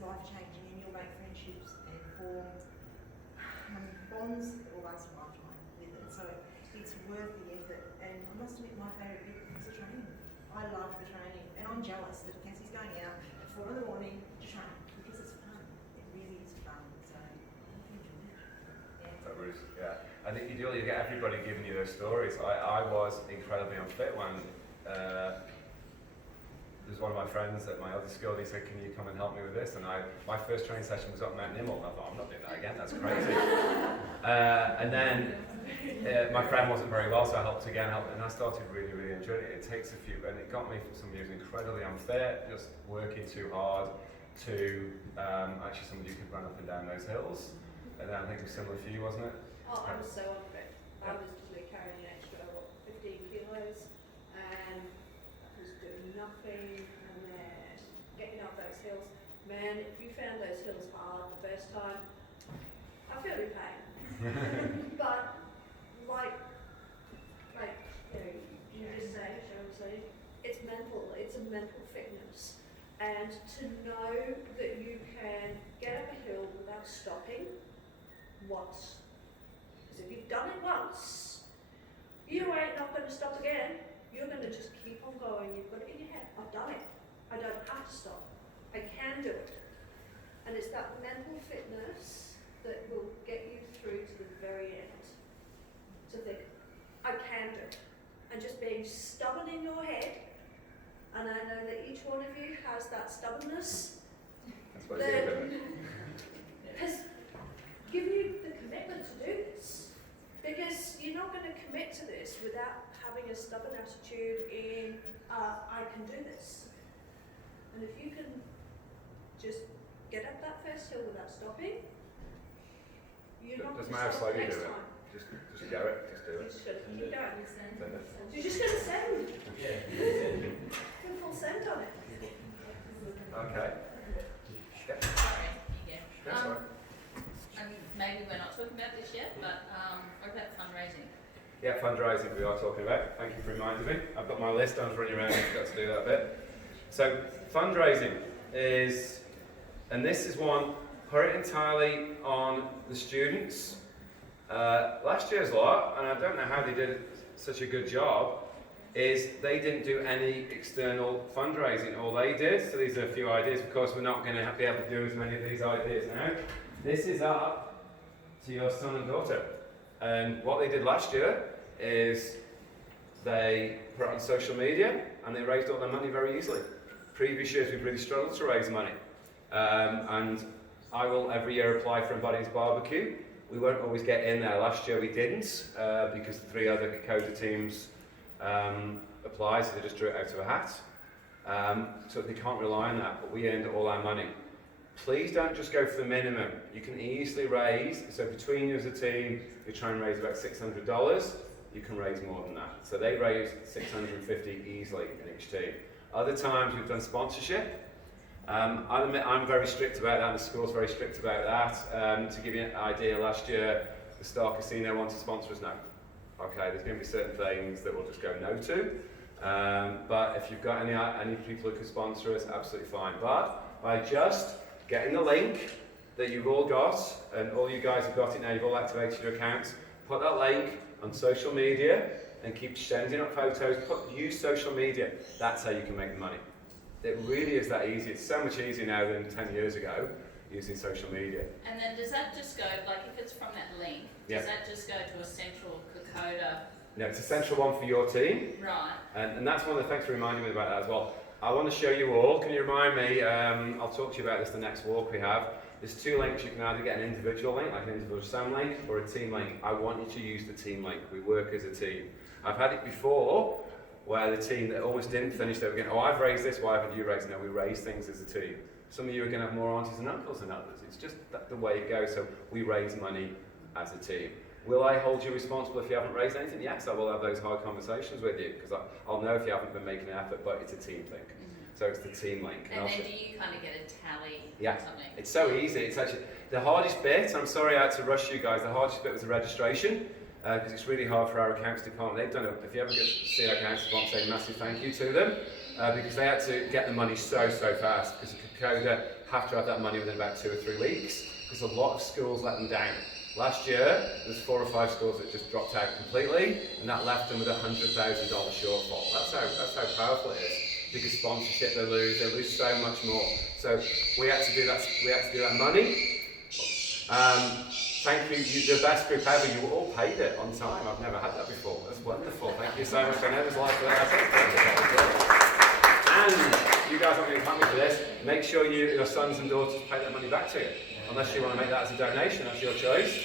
life-changing, and you'll make friendships and form bonds that will last a lifetime with it. So it's worth the effort. And I must admit, my favourite bit is the training. I love the training, and I'm jealous that Cassie's going out at 4 in the morning to train because it's fun. It really is fun. So I hope you enjoy it. That was, yeah. I think you get everybody giving you those stories. I was incredibly unfit when there's one of my friends at my other school. He said, "Can you come and help me with this?" And my first training session was up Mount Nimble, and I thought, "I'm not doing that again. That's crazy." And then my friend wasn't very well, so I helped again, and I started really, really enjoying it. It takes a few, and it got me from somebody who's incredibly unfit, just working too hard, to actually somebody who could run up and down those hills. And then I think it was similar for you, wasn't it? Oh, I was so unfit. I was literally carrying an extra 15 kilos, and I was doing nothing, and then getting up those hills. Man, if you found those hills hard the first time, I feel your pain. But like you just say, it's mental. It's a mental fitness, and to know that you can get up a hill without stopping once. Because if you've done it once, you ain't not going to stop again. You're going to just keep on going. You've got it in your head. I've done it. I don't have to stop. I can do it. And it's that mental fitness that will get you through to the very end. To think, I can do it. And just being stubborn in your head, and I know that each one of you has that stubbornness, that has given you the commitment to do this. Because you're not going to commit to this without having a stubborn attitude in, I can do this. And if you can just get up that first hill without stopping, you're not going to stop next time. Just go it, just do it. You're just going to keep going. Send it. You're just going to send. Yeah. Put full send on it. Okay. Yeah. Sorry, you go. That's all right. Maybe we're not talking about this yet, but what about fundraising? Yeah, fundraising we are talking about. Thank you for reminding me. I've got my list, I was running around and forgot to do that bit. So, fundraising is, and this is one, put it entirely on the students. Last year's lot, and I don't know how they did such a good job, is they didn't do any external fundraising. All they did, so these are a few ideas. Of course, we're not going to be able to do as many of these ideas now. This is up to your son and daughter. And what they did last year is they put it on social media and they raised all their money very easily. Previous years we've really struggled to raise money. And I will every year apply for a buddy's barbecue. We won't always get in there. Last year we didn't because the 3 other Km2 teams applied, so they just drew it out of a hat. So they can't rely on that, but we earned all our money. Please don't just go for the minimum. You can easily raise, so between you as a team, you try and raise about $600, you can raise more than that. So they raised $650 easily in each team. Other times we've done sponsorship. I admit I'm very strict about that, and the school's very strict about that. To give you an idea, last year the Star Casino wanted to sponsor us now. Okay, there's going to be certain things that we'll just go no to. But if you've got any people who can sponsor us, absolutely fine. But by just getting the link that you've all got, and all you guys have got it now, you've all activated your accounts, put that link on social media and keep sending up photos, use social media. That's how you can make the money. It really is that easy. It's so much easier now than 10 years ago using social media. And then does that just go, like if it's from that link, does that just go to a central Kokoda? No, it's a central one for your team. Right. And that's one of the, thanks for reminding me about that as well. I want to show you all, can you remind me, I'll talk to you about this the next walk we have. There's 2 links. You can either get an individual link, like an individual SAM link, or a team link. I want you to use the team link. We work as a team. I've had it before, where the team that almost didn't finish, they were going, oh, I've raised this, why haven't you raised it? No, we raise things as a team. Some of you are going to have more aunties and uncles than others. It's just the way it goes, so we raise money as a team. Will I hold you responsible if you haven't raised anything? Yes, I will have those hard conversations with you, because I'll know if you haven't been making an effort, but it's a team thing. So it's the team link. And then do you kind of get a tally or something? It's so easy. It's actually the hardest bit. I'm sorry I had to rush you guys. The hardest bit was the registration, because it's really hard for our accounts department. They've done it. If you ever get to see our accounts department, say a massive thank you to them, because they had to get the money so fast, because Kokoda have to have that money within about 2 or 3 weeks, because a lot of schools let them down. Last year, there's 4 or 5 schools that just dropped out completely, and that left them with a $100,000 shortfall. That's how powerful it is. Because sponsorship they lose so much more. So we had to do that money. Thank you, you're the best group ever. You all paid it on time. I've never had that before. That's wonderful. Thank you so much. I know there's a lot of that. And you guys aren't going to thank me for this. Make sure your sons and daughters pay that money back to you. Unless you want to make that as a donation, that's your choice.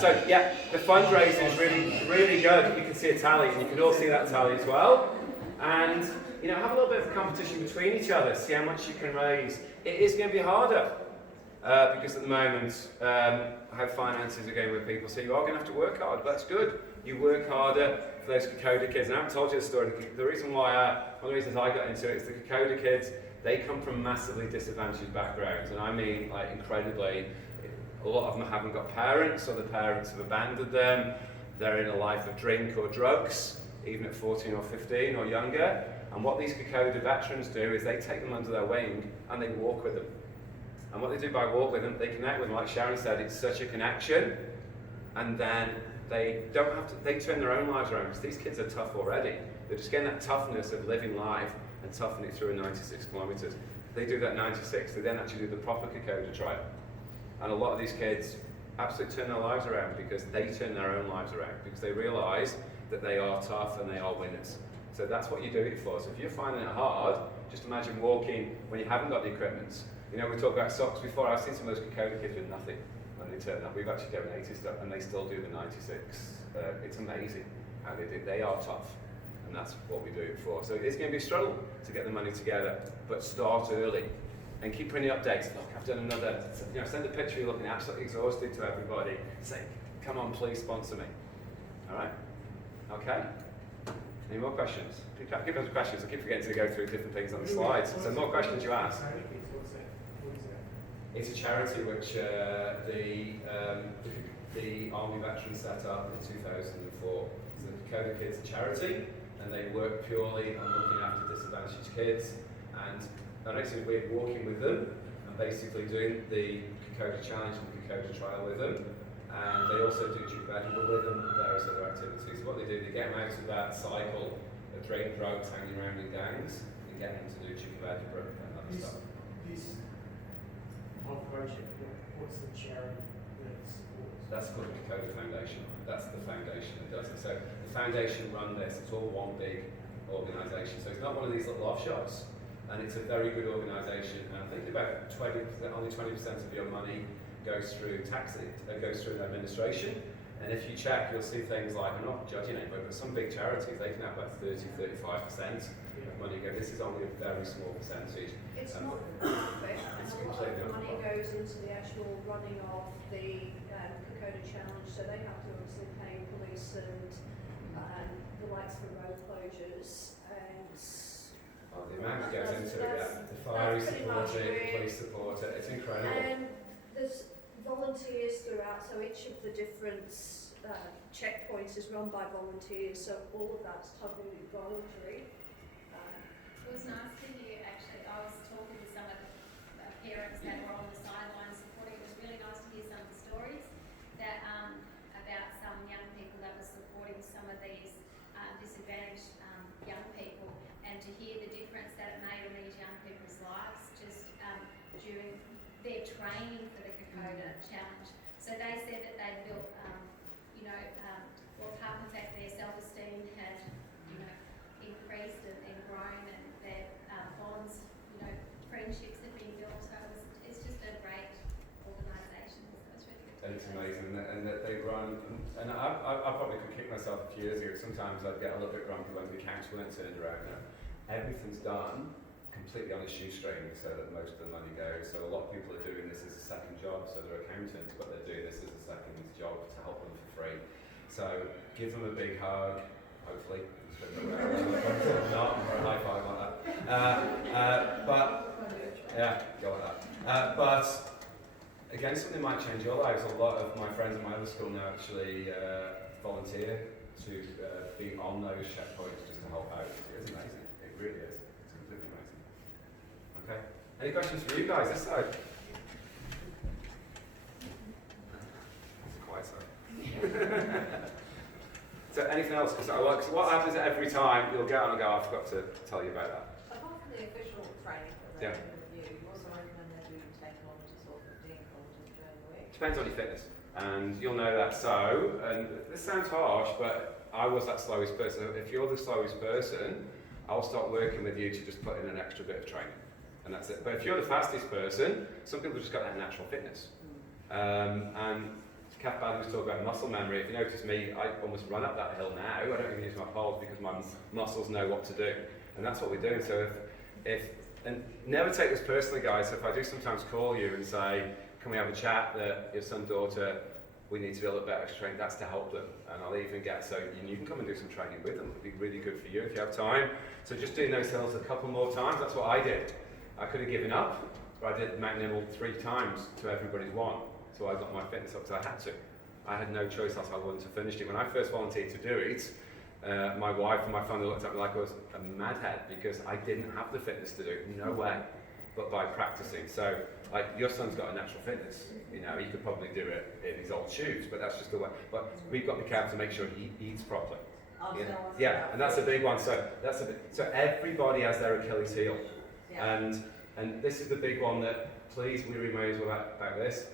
So yeah, the fundraising is really good. You can see a tally, and you can all see that tally as well. And have a little bit of competition between each other. See how much you can raise. It is going to be harder because at the moment, how finances are going with people. So you are going to have to work hard. But that's good. You work harder for those Km2 kids. And I haven't told you the story. The reason why, one of the reasons I got into it is the Km2 kids. They come from massively disadvantaged backgrounds, and I mean like incredibly. A lot of them haven't got parents, or the parents have abandoned them. They're in a life of drink or drugs, even at 14 or 15 or younger. And what these Km2 veterans do is they take them under their wing and they walk with them. And what they do by walk with them, they connect with them. Like Sharon said, it's such a connection. And then they don't have to. They turn their own lives around, because these kids are tough already. They're just getting that toughness of living life and toughing it through 96 kilometres. They do that 96, they then actually do the proper Km2 trial. And a lot of these kids absolutely turn their lives around because they turn their own lives around, because they realise that they are tough and they are winners. So that's what you do it for. So if you're finding it hard, just imagine walking when you haven't got the equipment. We talked about socks before. I've seen some of those Km2 kids with nothing when they turn up. We've actually donated stuff and they still do the 96. It's amazing how they do. They are tough. And that's what we do it for. So it's going to be a struggle to get the money together, but start early and keep putting updates. Look, I've done another. Send a picture. You're looking absolutely exhausted to everybody. Say, come on, please sponsor me. All right? Okay. Any more questions? Keep those questions. I keep forgetting to go through different things on the slides. So more questions you ask. It's a charity which the Army veterans set up in 2004. So the Km2 Kids are a charity, and they work purely on looking after disadvantaged kids. And basically we're walking with them and basically doing the Km2 challenge and the Km2 trial with them. And they also do Km2 with them and various other activities. What they do, they get them out of that cycle of drink, drugs, hanging around in gangs, and get them to do Km2 and other stuff. This whole project, what's the charity that it supports? That's called the Km2 Foundation. That's the foundation that does it. So the foundation run this. It's all one big organisation. So it's not one of these little offshots. And it's a very good organisation. And I think about only 20% of your money goes through goes through administration. And if you check, you'll see things like, I'm not judging anybody, but some big charities, they can have like 35% money go. This is only a very small percentage. It's not perfect, and It's a lot completely of money unfair. goes into the actual running of the Km2 challenge, so they have to obviously pay police and the likes for road closures and The amount that goes into it, the fire support it, the police support it, it's incredible. and there's volunteers throughout, so each of the different checkpoints is run by volunteers, so all of that's totally voluntary. It was nice to hear, actually. I was talking to some of the parents that were on the sidelines supporting. It was really nice to hear some of the stories that about some young people that were supporting some of these disadvantaged young people, and to hear the difference that it made in these young people's lives just during their training for the Km2 challenge. So they said that they built, apart from the fact their self-esteem had, increased and grown, and their bonds, friendships had been built. So it's just a great organisation. So it's really good. And it's amazing, and that they run. And I probably could kick myself a few years ago. Sometimes I'd get a little bit grumpy when the accounts weren't turned around. Everything's done completely on a shoestring, so that most of the money goes. So a lot of people are doing this as a second job, so they're accountants, but they're doing this as a second job to help them for free. So give them a big hug, hopefully. Not or a high five like that. But yeah, go like that. But again, something might change your lives. A lot of my friends in my other school now actually volunteer to be on those checkpoints just to help out. It's amazing. It really is. It's completely amazing. Okay. Any questions for you guys this side? It's a quiet side. So anything else? Because what happens every time you'll get on and go, I forgot to tell you about that. Apart from the official training that Yeah. they do with you, you also recommend that you take kilometres or 15 kilometres during the week. Depends on your fitness, and you'll know that. So, and this sounds harsh, but I was that slowest person. If you're the slowest person, I'll start working with you to just put in an extra bit of training, and that's it. But if you're the fastest person, some people just got that natural fitness. And Kath Bad was talking about muscle memory. If you notice me, I almost run up that hill now. I don't even use my poles because my muscles know what to do, and that's what we're doing. So and never take this personally, guys. So if I do sometimes call you and say, can we have a chat that your son, daughter, we need to be a little bit extra trained, that's to help them. And I'll even get, so you can come and do some training with them. It'd be really good for you if you have time. So just doing those hills a couple more times, that's what I did. I could have given up, but I did Mount Nimble 3 times to everybody's 1. So I got my fitness up because I had to. I had no choice else I wanted to finish it. When I first volunteered to do it, my wife and my family looked at me like I was a madhead because I didn't have the fitness to do it. No way. But by practicing. So, like, your son's got a natural fitness. You know, he could probably do it in his old shoes, but that's just the way. But we've got to be careful to make sure he eats properly. Yeah, and that's a big one. So so everybody has their Achilles heel, and this is the big one that please we remind us about this.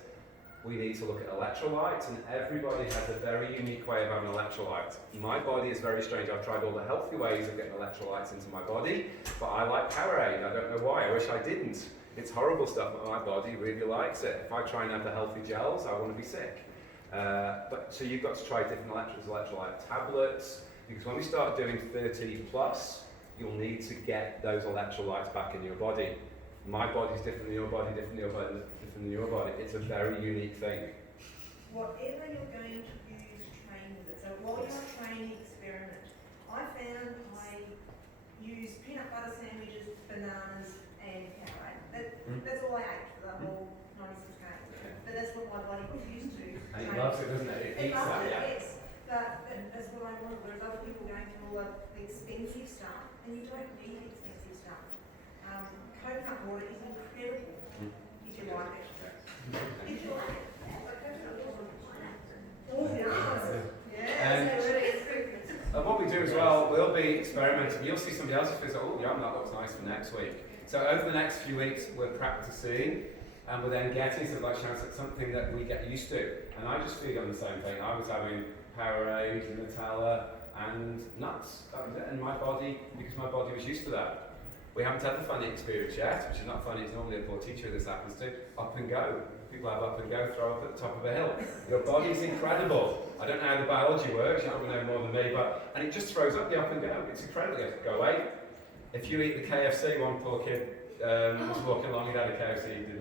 We need to look at electrolytes, and everybody has a very unique way of having electrolytes. My body is very strange. I've tried all the healthy ways of getting electrolytes into my body, but I like Powerade. I don't know why. I wish I didn't. It's horrible stuff, but my body really likes it. If I try and have the healthy gels, I want to be sick. But so you've got to try different electrolyte tablets, because when we start doing 30 plus, you'll need to get those electrolytes back in your body. My body's different than your body, different than your body, different than your body. It's a very unique thing. Whatever you're going to use, train with it. So while you're on training, experiment. I found I use peanut butter sandwiches, bananas, and Powerade. That's all I ate for the whole 96 days. But that's what my body was used to. And it loves it, doesn't it? It eats that, yeah. Yes. But that's what I wanted. Whereas other people going through all the expensive stuff, and you don't need expensive stuff. Coconut water is incredible if you like it. If you like it. Oh, yes. And what we do as well, we'll be experimenting. You'll see somebody else who says, oh, yum, that looks nice for next week. So over the next few weeks, we're practicing, and we're then getting to, like Sharon said, something that we get used to. And I just feed on the same thing. I was having Powerade, Nutella, and nuts. That was it. And my body, because my body was used to that. We haven't had the funny experience yet, which is not funny, it's normally a poor teacher this happens to. Up and go. People have up and go, throw up at the top of a hill. Your body's incredible. I don't know how the biology works, you probably know more than me, and it just throws up the up and go. It's incredible. You go away. If you eat the KFC, one poor kid was walking along, he had a KFC, he was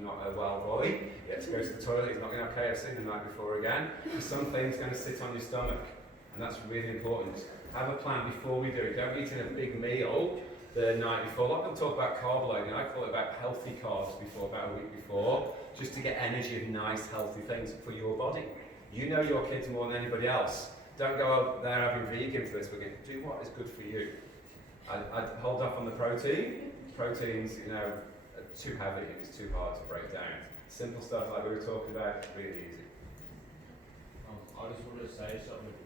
not a well boy. He had to go to the toilet, he's not going to have KFC the night before again. Something's going to sit on your stomach, and that's really important. Have a plan before we do it. Don't eat in a big meal the night before. A lot of them talk about carb loading. I call it about healthy carbs about a week before, just to get energy of nice, healthy things for your body. You know your kids more than anybody else. Don't go out there having vegan for this weekend. Do what is good for you. I'd hold off on the protein. Proteins, are too heavy. It's too hard to break down. Simple stuff like we were talking about, really easy. I just wanted to say something.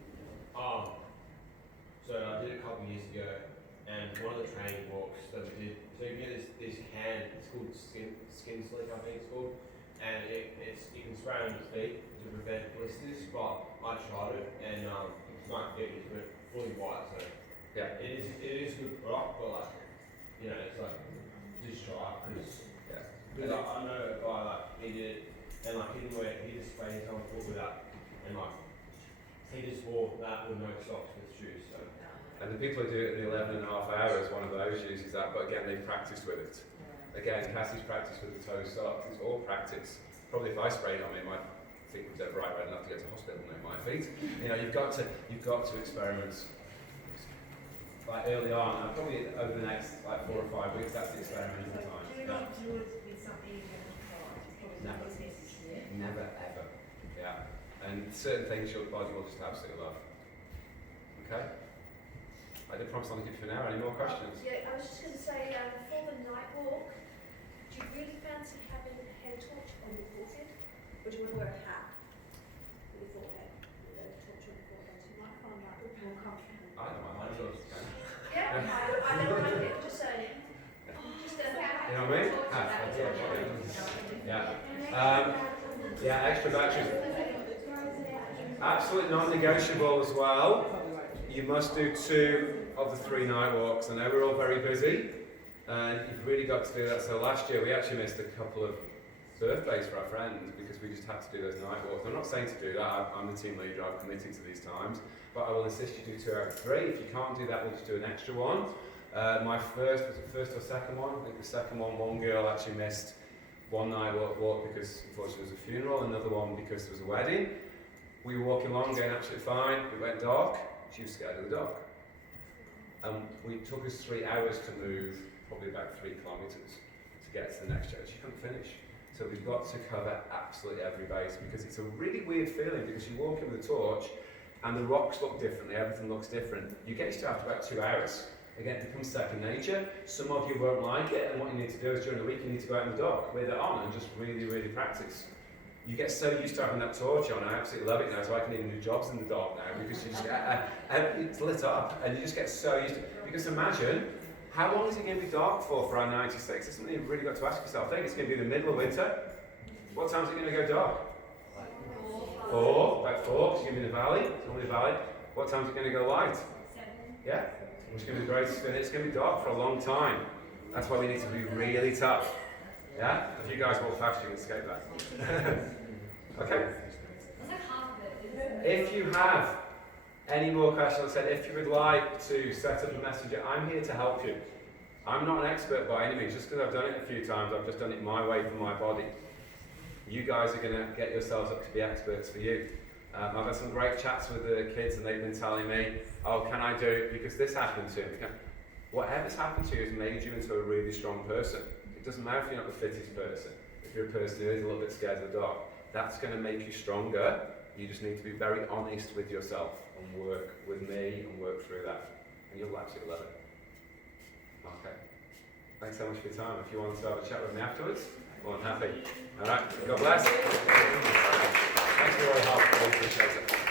So I did it a couple of years ago, and one of the training walks that we did, so you get this can, it's called skin sleep, I think it's called, and you can spray on your feet to prevent blisters, but I tried it, and my feet was fully white, so yeah, it is good product, but it's like, just try it, because I know a guy, he did it, and he just sprayed his own foot with that, and he just wore that with no socks with shoes, so. And the people who do it in 11 and a half hours, one of those uses that, but again, they've practiced with it. Again, Cassie's practiced with the toe socks, it's all practice. Probably if I sprayed on me, my feet would be bright red enough to go to hospital, no, my feet. You've got to experiment. Like early on, and probably over the next 4 or 5 weeks, that's the experimental time. Do not do it with something you haven't tried. It's probably not as necessary. Never, ever. Yeah. And certain things your body will just absolutely love. Okay? I don't think Promise on for now. Any more questions? Yeah, I was just going to say, for the night walk, do you really fancy having a head torch on your forehead? Or do you want to wear a hat with your forehead, with a torch on your forehead? So you might find that more comfortable. I don't mind. Yeah, I don't mind it, just saying. Just a hat. You know what I mean? Yeah. Yeah, extra batteries. Absolutely non-negotiable as well. You must do 2 of the 3 night walks. I know we're all very busy, and you've really got to do that. So last year we actually missed a couple of birthdays for our friends because we just had to do those night walks. I'm not saying to do that. I'm the team leader. I'm committing to these times, but I will insist you do 2 out of 3. If you can't do that, we'll just do an extra one. My first was the first or second one. I think the second one girl actually missed 1 night walk because unfortunately there was a funeral, another one because there was a wedding. We were walking along, going absolutely fine. It went dark. She was scared of the dark. We took us 3 hours to move, probably about 3 kilometres to get to the next church. She couldn't finish. So we've got to cover absolutely every base because it's a really weird feeling because you walk in with a torch and the rocks look differently, everything looks different. You get used to it after about 2 hours. Again, it becomes second nature. Some of you won't like it, and what you need to do is during the week you need to go out in the dark with it on and just really, really practice. You get so used to having that torch on. I absolutely love it now, so I can even do jobs in the dark now because you just get, it's lit up and you just get so used to it. Because imagine, how long is it going to be dark for our 96? It's something you've really got to ask yourself. I think it's going to be the middle of winter. What time is it going to go dark? 4, about 4, because you're going to be in the valley. It's normally the valley. What time is it going to go light? 7. Yeah, which is going to be great. It's going to be dark for a long time. That's why we need to be really tough. Yeah? If you guys walk fast, you can escape that. Okay. It's like half of it, isn't it? If you have any more questions, if you would like to set up a messenger, I'm here to help you. I'm not an expert by any means. Just because I've done it a few times, I've just done it my way for my body. You guys are going to get yourselves up to be experts for you. I've had some great chats with the kids and they've been telling me, oh, can I do it because this happened to me? Whatever's happened to you has made you into a really strong person. It doesn't matter if you're not the fittest person. If you're a person who is a little bit scared of the dark, that's going to make you stronger. You just need to be very honest with yourself and work with me and work through that. And you'll absolutely love it. Okay. Thanks so much for your time. If you want to have a chat with me afterwards, well, I'm happy. All right. God bless. Thanks for all your help. I appreciate it.